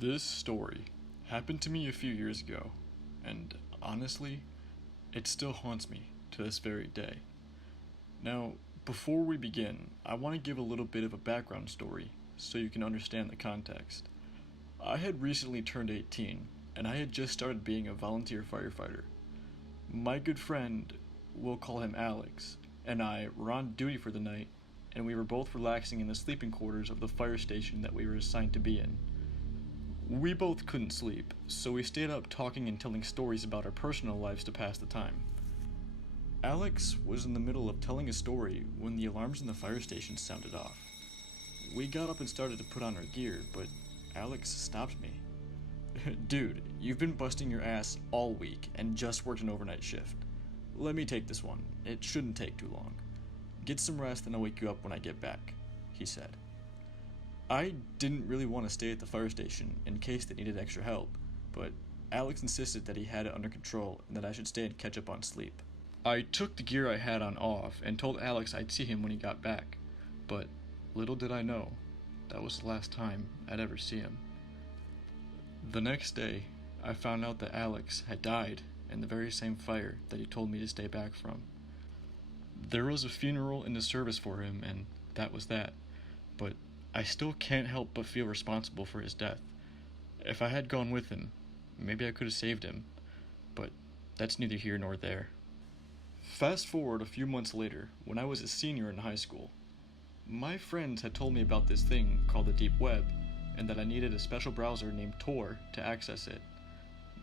This story happened to me a few years ago, and honestly, it still haunts me to this very day. Now, before we begin, I want to give a little bit of a background story so you can understand the context. I had recently turned 18, and I had just started being a volunteer firefighter. My good friend, we'll call him Alex, and I were on duty for the night, and we were both relaxing in the sleeping quarters of the fire station that we were assigned to be in. We both couldn't sleep, so we stayed up talking and telling stories about our personal lives to pass the time. Alex was in the middle of telling a story when the alarms in the fire station sounded off. We got up and started to put on our gear, but Alex stopped me. Dude, you've been busting your ass all week and just worked an overnight shift. Let me take this one. It shouldn't take too long. Get some rest and I'll wake you up when I get back, he said. I didn't really want to stay at the fire station in case they needed extra help, but Alex insisted that he had it under control and that I should stay and catch up on sleep. I took the gear I had on off and told Alex I'd see him when he got back, but little did I know, that was the last time I'd ever see him. The next day, I found out that Alex had died in the very same fire that he told me to stay back from. There was a funeral in the service for him, and that was that, but I still can't help but feel responsible for his death. If I had gone with him, maybe I could have saved him, but that's neither here nor there. Fast forward a few months later, when I was a senior in high school. My friends had told me about this thing called the deep web, and that I needed a special browser named Tor to access it.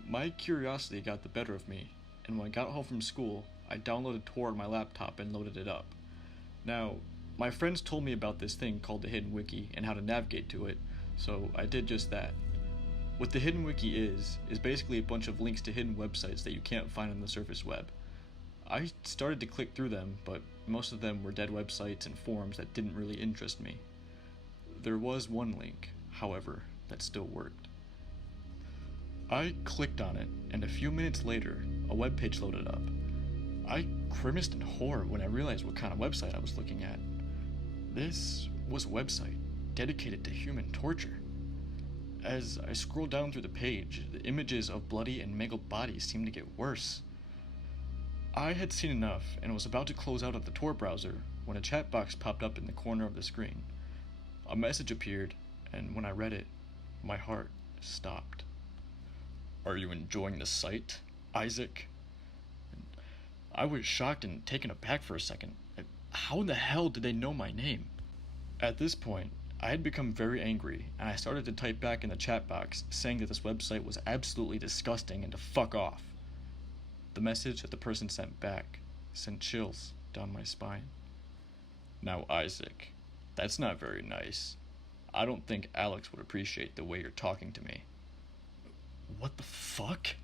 My curiosity got the better of me, and when I got home from school, I downloaded Tor on my laptop and loaded it up. Now, my friends told me about this thing called the Hidden Wiki and how to navigate to it, so I did just that. What the Hidden Wiki is basically a bunch of links to hidden websites that you can't find on the surface web. I started to click through them, but most of them were dead websites and forums that didn't really interest me. There was one link, however, that still worked. I clicked on it, and a few minutes later, a web page loaded up. I grimaced in horror when I realized what kind of website I was looking at. This was a website dedicated to human torture. As I scrolled down through the page, the images of bloody and mangled bodies seemed to get worse. I had seen enough and was about to close out of the Tor browser when a chat box popped up in the corner of the screen. A message appeared, and when I read it, my heart stopped. "Are you enjoying the site, Izac?" I was shocked and taken aback for a second. How in the hell did they know my name? At this point, I had become very angry, and I started to type back in the chat box saying that this website was absolutely disgusting and to fuck off. The message that the person sent back sent chills down my spine. "Now, Izac, that's not very nice. I don't think Alex would appreciate the way you're talking to me." What the fuck?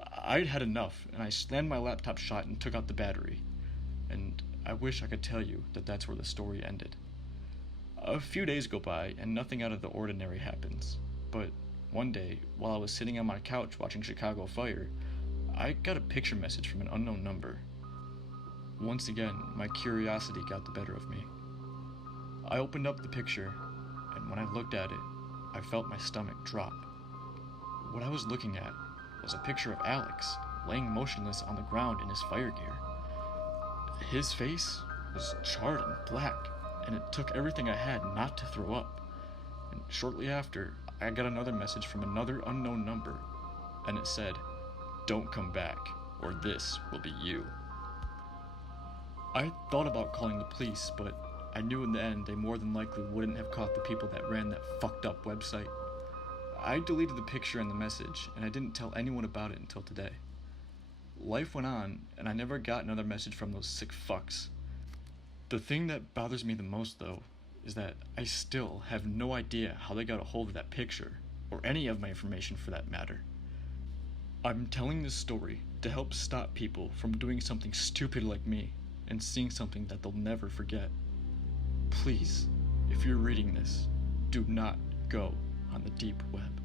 I'd had enough, and I slammed my laptop shut and took out the battery. And I wish I could tell you that that's where the story ended. A few days go by, and nothing out of the ordinary happens. But one day, while I was sitting on my couch watching Chicago Fire, I got a picture message from an unknown number. Once again, my curiosity got the better of me. I opened up the picture, and when I looked at it, I felt my stomach drop. What I was looking at was a picture of Alex, laying motionless on the ground in his fire gear. His face was charred and black, and it took everything I had not to throw up. And shortly after, I got another message from another unknown number, and it said, "Don't come back, or this will be you." I thought about calling the police, but I knew in the end they more than likely wouldn't have caught the people that ran that fucked up website. I deleted the picture and the message, and I didn't tell anyone about it until today. Life went on, and I never got another message from those sick fucks. The thing that bothers me the most, though, is that I still have no idea how they got a hold of that picture, or any of my information for that matter. I'm telling this story to help stop people from doing something stupid like me, and seeing something that they'll never forget. Please, if you're reading this, do not go on the deep web.